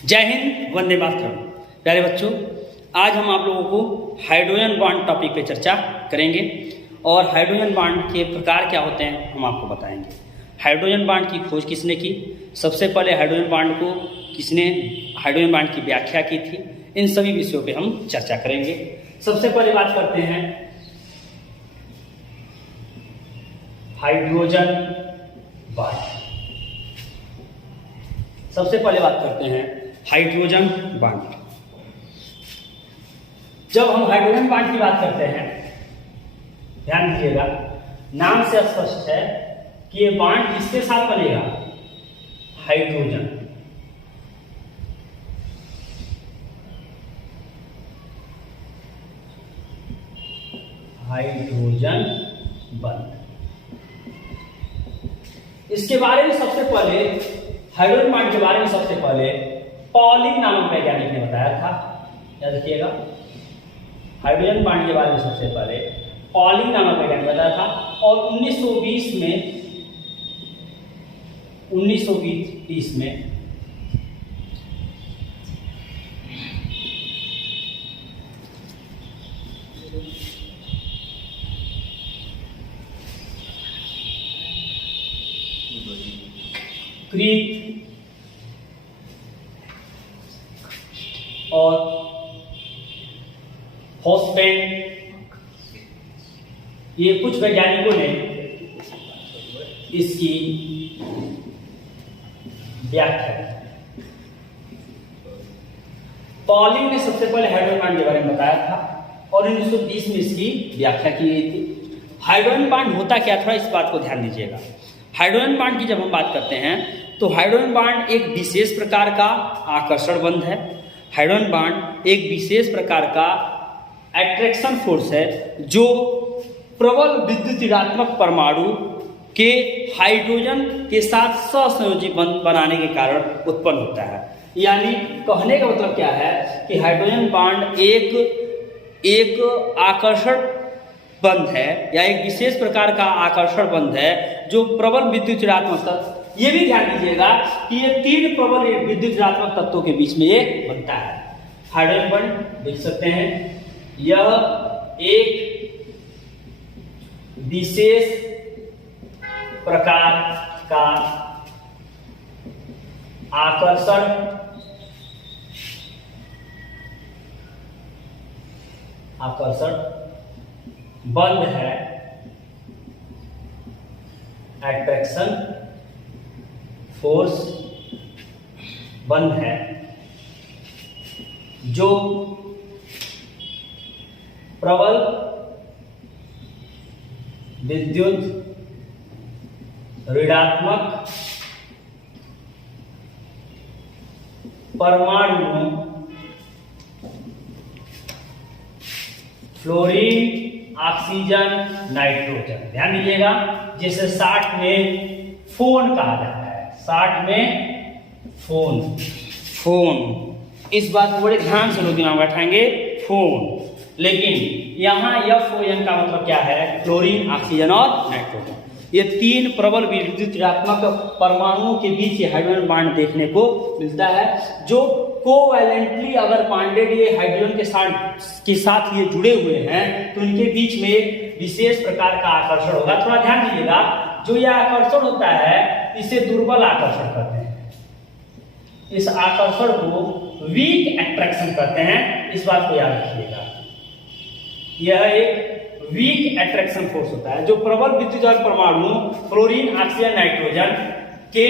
जय हिंद, वंदे मातरम। प्यारे बच्चों, आज हम आप लोगों को हाइड्रोजन बॉन्ड टॉपिक पे चर्चा करेंगे और हाइड्रोजन बॉन्ड के प्रकार क्या होते हैं हम आपको बताएंगे। हाइड्रोजन बॉन्ड की खोज किसने की, सबसे पहले हाइड्रोजन बॉन्ड को किसने हाइड्रोजन बॉन्ड की व्याख्या की थी, इन सभी विषयों पे हम चर्चा करेंगे। सबसे पहले बात करते हैं हाइड्रोजन बॉन्ड। सबसे पहले बात करते हैं हाइड्रोजन बॉन्ड। जब हम हाइड्रोजन बॉन्ड की बात करते हैं, ध्यान दीजिएगा, नाम से स्पष्ट है कि ये बॉन्ड किसके साथ बनेगा, हाइड्रोजन। Hydrogen bond. इसके बारे में सबसे पहले हाइड्रोजन बॉन्ड के बारे में सबसे पहले पॉलिंग नामक वैज्ञानिक ने बताया था। याद रखिएगा, हाइड्रोजन बॉन्ड के बारे में सबसे पहले पॉलिंग नामक वैज्ञानिक बताया था और 1920 में क्रीट और हॉस्पेन, ये कुछ वैज्ञानिकों ने इसकी व्याख्या की। पॉलिंग ने सबसे पहले हाइड्रोजन बॉन्ड के बारे में बताया था और 1920 में इसकी व्याख्या की गई थी। हाइड्रोजन बॉन्ड होता क्या था, इस बात को ध्यान दीजिएगा। हाइड्रोजन बॉन्ड की जब हम बात करते हैं तो हाइड्रोजन बॉन्ड एक विशेष प्रकार का आकर्षण बंध है। हाइड्रोजन बॉन्ड एक विशेष प्रकार का अट्रैक्शन फोर्स है जो प्रबल विद्युत ऋणात्मक परमाणु के हाइड्रोजन के साथ सहसंयोजी बंध बनाने के कारण उत्पन्न होता है। यानी कहने का मतलब क्या है कि हाइड्रोजन बॉन्ड एक आकर्षण बंध है या एक विशेष प्रकार का आकर्षण बंध है जो प्रबल विद्युत ऋणात्मक तत्व, ये भी ध्यान दीजिएगा कि ये तीन प्रबल विद्युत ऋणात्मक तत्वों के बीच में ये बनता है। हाइड्रोजन बॉन्ड देख सकते हैं, यह एक विशेष प्रकार का आकर्षण बंध है, अट्रैक्शन फोर्स बंध है जो प्रबल विद्युत ऋणात्मक परमाणु फ्लोरीन, ऑक्सीजन, नाइट्रोजन, ध्यान दीजिएगा, जिसे शॉर्ट में फोन कहा जाता है। शॉर्ट में फोन। इस बात को बड़े ध्यान से लोग दिमाग में बैठाएंगे, फोन। लेकिन यहाँ FON का मतलब क्या है, फ्लोरीन, ऑक्सीजन और नाइट्रोजन। ये तीन प्रबल विद्युत ऋणात्मक परमाणुओं के बीच हाइड्रोजन बॉन्ड देखने को मिलता है जो कोवैलेंटली अगर बॉन्डेड ये हाइड्रोजन के साथ ये जुड़े हुए हैं तो इनके बीच में एक विशेष प्रकार का आकर्षण होगा। थोड़ा ध्यान दीजिएगा, जो यह आकर्षण होता है इसे दुर्बल आकर्षण कहते हैं। इस आकर्षण को वीक अट्रैक्शन कहते हैं, इस बात को याद रखिएगा। यह एक वीक अट्रैक्शन फोर्स होता है जो प्रबल विद्युत परमाणु फ्लोरीन, ऑक्सीजन, नाइट्रोजन के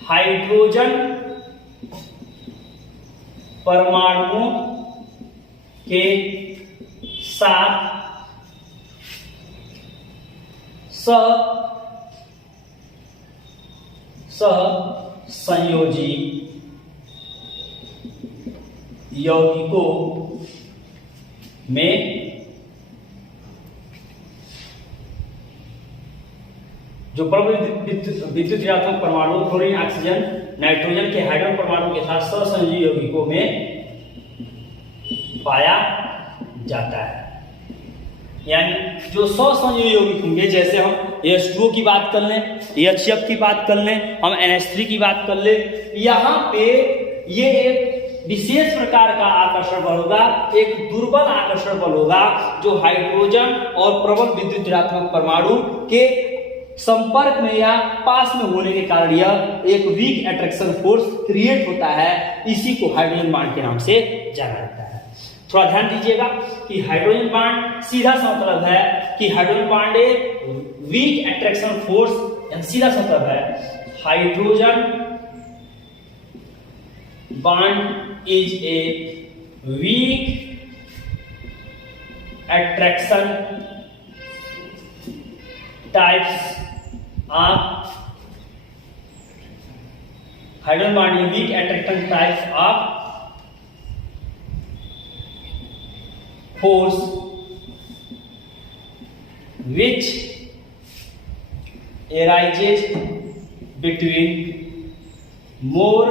हाइड्रोजन परमाणुओं के साथ सहसंयोजी यौगिकों में जो प्रबल विद्युत ऋणात्मक परमाणु फ्लोरीन, ऑक्सीजन, नाइट्रोजन के हाइड्रोजन परमाणु के साथ सहसंयोजी यौगिकों में पाया जाता है। यानी जो सहसंयोजी यौगिक होंगे, जैसे हम H2O की बात कर लें, HF की बात कर लें, हम NH3 की बात कर लें, यहाँ पे ये एक विशेष प्रकार का आकर्षण बल होगा, एक दुर्बल आकर्षण बल होगा जो हाइड्रोजन और प्रबल विद्युत ऋणात्मक परमाणु के संपर्क में या पास में होने के कारण यह एक वीक अट्रैक्शन फोर्स क्रिएट होता है। इसी को हाइड्रोजन बॉन्ड के नाम से जाना जाता है। थोड़ा ध्यान दीजिएगा कि हाइड्रोजन बॉन्ड सीधा सा मतलब है कि हाइड्रोजन बॉन्ड एक वीक अट्रैक्शन फोर्स, सीधा सा मतलब है hydrogen bond is a weak attraction types of hydrogen bond is weak attraction types of force which arises between more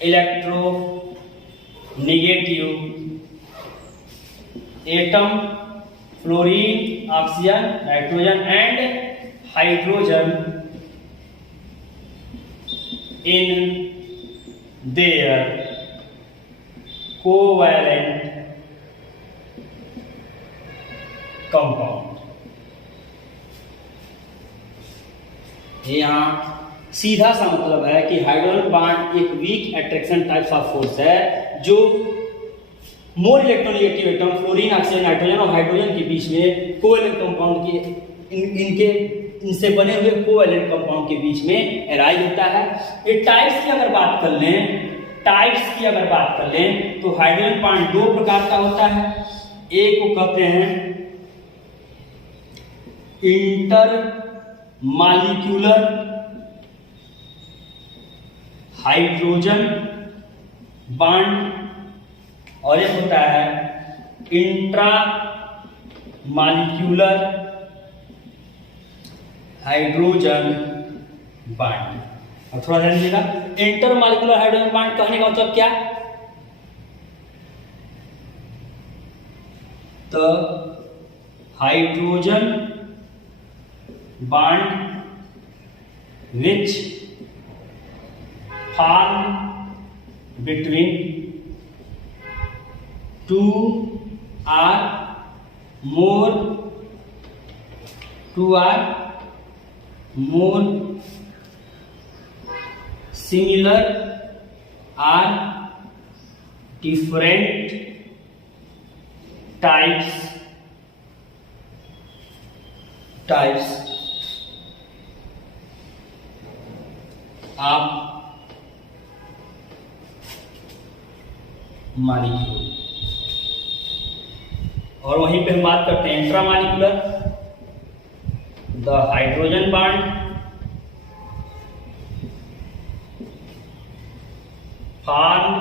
electronegative atom, fluorine, oxygen, nitrogen and hydrogen in their covalent compound. यहाँ सीधा सा मतलब है कि hydrogen bond एक weak attraction types of force है जो more electronegative atom, fluorine, oxygen, nitrogen और हाइड्रोजन के बीच में कोवैलेंट कंपाउंड के इनसे बने हुए कोवैलेंट कंपाउंड के बीच में एराइज होता है। ये टाइप्स की अगर बात कर लें, तो हाइड्रोजन बॉन्ड दो प्रकार का होता है। एक को कहते हैं इंटर मॉलिक्यूलर हाइड्रोजन बॉन्ड और एक होता है इंट्रा मॉलिक्यूलर हाइड्रोजन बॉन्ड। और थोड़ा ध्यान दीजिएगा, इंटर मॉलिक्यूलर हाइड्रोजन बॉन्ड कहने का मतलब क्या? तो hydrogen bond which form between two or more similar or different types of molecule. और वहीं पे हम बात करते हैं intra molecular, the hydrogen bond formed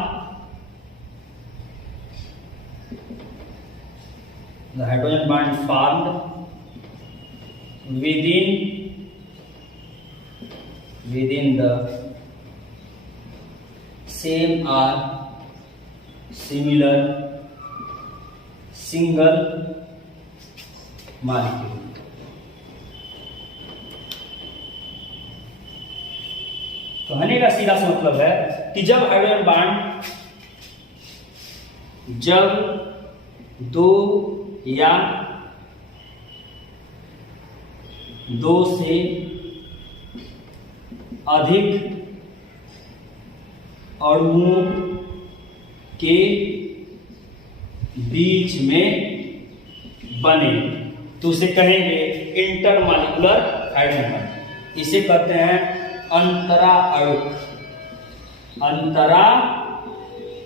within the same or similar single molecule। कहने का सीधा सा मतलब है कि जब हाइड्रोजन बॉन्ड दो या दो से अधिक अणुओं के बीच में बने तो उसे कहेंगे इंटरमॉलिक्यूलर हाइड्रोजन बॉन्ड। इसे कहते हैं अंतरा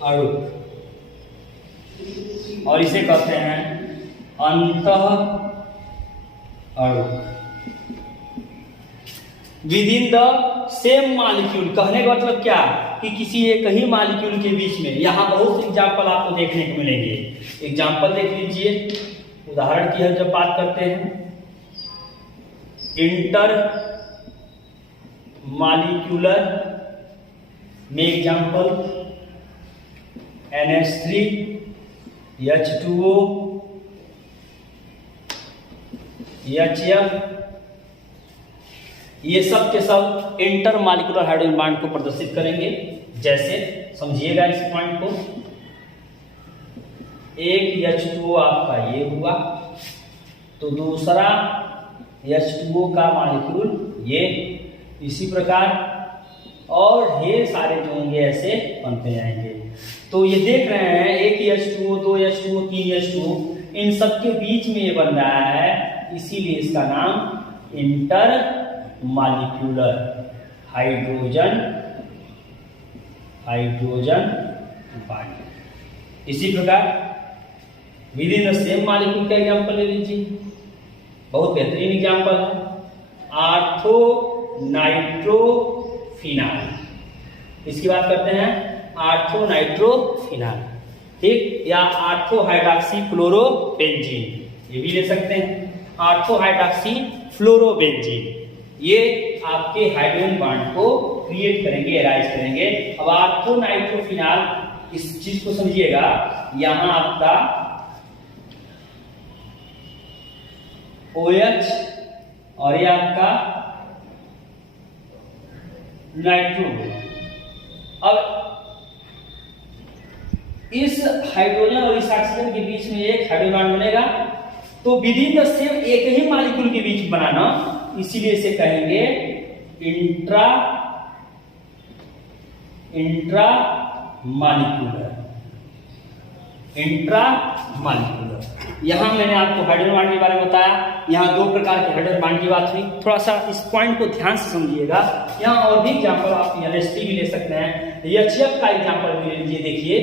अणुक, और इसे कहते हैं अंतः अणुक। With in the same molecule कहने का मतलब क्या कि किसी एक ही मॉलिक्यूल के बीच में। यहां बहुत से एग्जाम्पल आपको देखने को मिलेंगे। एग्जाम्पल देख लीजिए, उदाहरण की हम जब बात करते हैं इंटर मॉलिक्यूलर में एग्जाम्पल NH3, H2O, HF, ये सब के सब इंटर मॉलिक्यूलर हाइड्रोजन बॉन्ड को प्रदर्शित करेंगे। जैसे समझिएगा इस पॉइंट को, एक H2O आपका ये हुआ, तो दूसरा H2O का मॉलिक्यूल ये, इसी प्रकार और ढेर सारे जो होंगे ऐसे बनते जाएंगे। तो ये देख रहे हैं एक H2O, 2 H2O, 3 H2O, इन सबके बीच में ये बन रहा है, इसीलिए इसका नाम इंटर मॉलिक्यूलर हाइड्रोजन बॉन्ड। इसी प्रकार with in the same molecule का एग्जांपल ले लीजिए, बहुत बेहतरीन एग्जांपल है, आर्थो नाइट्रोफिनाल। इसकी बात करते हैं, आर्थो नाइट्रोफिनाल, ठीक, या आर्थो हाइड्रॉक्सी फ्लोरोबेंजीन, ये भी ले सकते हैं, आर्थो हाइड्रॉक्सी फ्लोरोबेंजीन। ये आपके हाइड्रोजन बॉन्ड को क्रिएट करेंगे, एराइज करेंगे। अब आर्थो नाइट्रोफिनाल, इस चीज को समझिएगा, यहां आपका OH और ये आपका नाइट्रो। अब इस हाइड्रोजन और इस ऑक्सीजन के बीच में एक हाइड्रोजन बॉन्ड बनेगा, तो विद इन द सेम एक ही मॉलिक्यूल के बीच बनाना, इसीलिए इसे कहेंगे इंट्रा मॉलिक्यूलर। यहां मैंने आपको हाइड्रोजन बॉन्ड के बारे में बताया, यहां दो प्रकार के हाइड्रोजन बॉन्ड की बात हुई। थोड़ा सा इस पॉइंट को ध्यान से समझिएगा। यहां और भी एग्जांपल आप NH3 भी ले सकते हैं, HF का एग्जांपल भी ले लीजिए। देखिए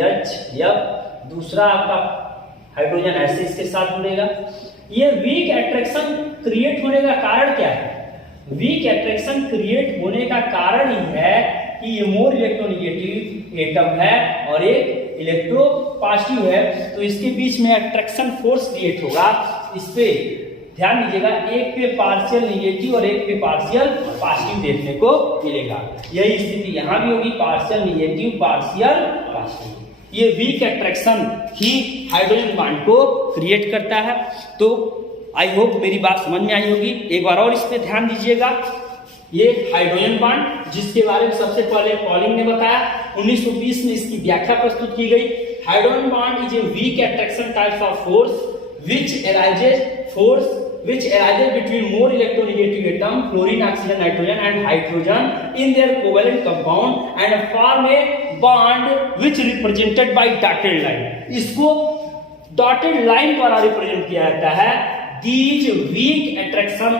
HF, दूसरा आपका हाइड्रोजन ऐसे इसके साथ जुड़ेगा। ये वीक अट्रैक्शन क्रिएट होने का कारण क्या है? वीक अट्रैक्शन क्रिएट होने का कारण ही है कि ये मोर इलेक्ट्रोनेगेटिव एटम है और एक इलेक्ट्रो पॉजिटिव है, तो इसके बीच में अट्रैक्शन फोर्स क्रिएट होगा। इस पे ध्यान दीजिएगा, एक पे पार्शियल नेगेटिव और एक पे पार्शियल पॉजिटिव देखने को मिलेगा। यही स्थिति यहां भी होगी, पार्शियल नेगेटिव पार्शियल पॉजिटिव। ये वीक अट्रैक्शन ही हाइड्रोजन बॉन्ड को क्रिएट करता है। तो आई होप मेरी बात समझ में आई होगी। एक बार और इस पे ध्यान दीजिएगा, ये हाइड्रोजन बॉन्ड जिसके बारे में सबसे पहले पॉलिंग ने बताया, 1920 में इसकी व्याख्या प्रस्तुत की गई। Hydrogen bond is a weak attraction type of force which arises between more electronegative atom, fluorine, oxygen, nitrogen and hydrogen in their covalent compound and form a bond which represented by dotted line। इसको dotted line द्वारा represent किया जाता है। These weak attraction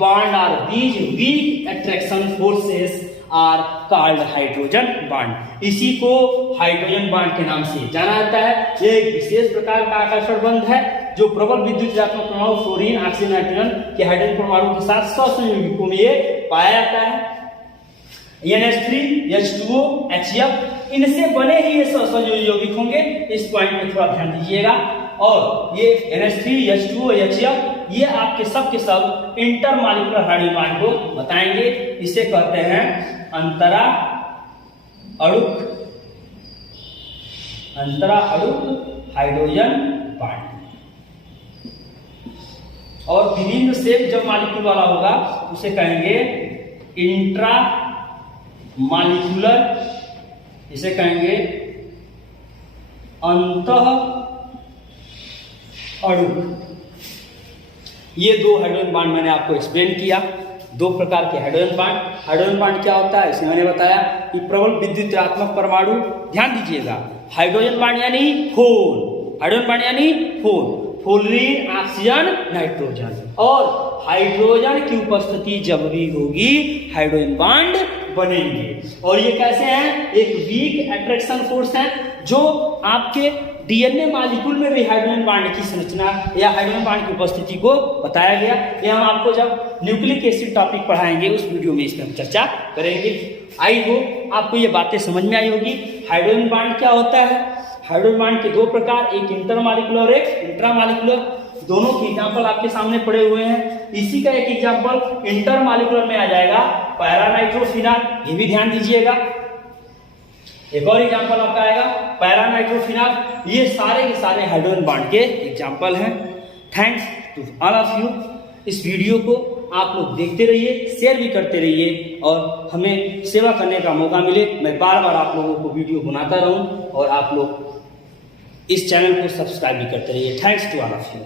bond or these weak attraction forces are called hydrogen bond। इसी को hydrogen bond के नाम से जाना जाता है। यह एक विशेष प्रकार का आकर्षण बंध है जो प्रबल विद्युत ऋणात्मक परमाणु फ्लोरीन, ऑक्सीजन, नाइट्रोजन के हाइड्रोजन परमाणु के साथ सहसंयोजकों में ये पाया जाता है। NH3, H2O, HF, इनसे बने ही ये सहसंयोजी यौगिक होंगे। इस पॉइंट में थोड़ा ध्यान दीजिएगा। और ये NH3, H2O, HF, ये आपके सब के सब इंटरमॉलिक्यूलर हाइड्रोजन बॉन्ड को बताएंगे। इसे कहते हैं अंतरा अणुक हाइड्रोजन बॉन्ड। और विभिन्न सेम जब मॉलिक्यूल वाला होगा उसे कहेंगे इंट्रा मॉलिक्यूलर, इसे कहेंगे अंतः अणुक। ये दो हाइड्रोजन बॉन्ड मैंने आपको एक्सप्लेन किया। दो प्रकार के हाइड्रोजन बॉन्ड। हाइड्रोजन बॉन्ड क्या होता है इसे मैंने बताया कि प्रबल विद्युत ऋणात्मक परमाणु। ध्यान दीजिएगा, हाइड्रोजन बॉन्ड यानी फोर, हाइड्रोजन बॉन्ड यानी फोर, फ्लोरीन, ऑक्सीजन, नाइट्रोजन। और हाइड्रोजन की उपस्थिति जब भी होगी हाइड्रोजन बॉन्ड बनेंगे। और ये कैसे हैं? एक वीक अट्रैक्शन फोर्स है जो आपके डीएनए मॉलिक्यूल में भी हाइड्रोजन बॉन्ड की संरचना या हाइड्रोजन बॉन्ड की उपस्थिति को बताया गया। ये हम आपको जब न्यूक्लिक एसिड टॉपिक पढ़ाएंगे उस वीडियो में इस पर हम चर्चा करेंगे। आई होप आपको ये बातें समझ में आई होगी। हाइड्रोजन बॉन्ड क्या होता है? हाइड्रोजन बॉन्ड के दो प्रकार, एक इंटरमॉलिक्यूलर और एक इंट्रामॉलिक्यूलर। दोनों के एग्जांपल आपके सामने पड़े हुए हैं। इसी का एक एग्जांपल इंटरमॉलिक्यूलर में आ जाएगा पैरानाइट्रोफिनाल, ये भी ध्यान दीजिएगा। एक और एग्जांपल आपका आएगा पैरानाइट्रोफिनाल। ये सारे के सारे हाइड्रोजन बॉन्ड के एग्जांपल हैं। Thanks to all of you. इस वीडियो को आप लोग देखते रहिए, शेयर भी करते रहिए और हमें सेवा करने का मौका मिले, मैं बार बार आप लोगों को वीडियो बनाता रहूं और आप लोग इस चैनल को सब्सक्राइब भी करते रहिए। Thanks to all of you.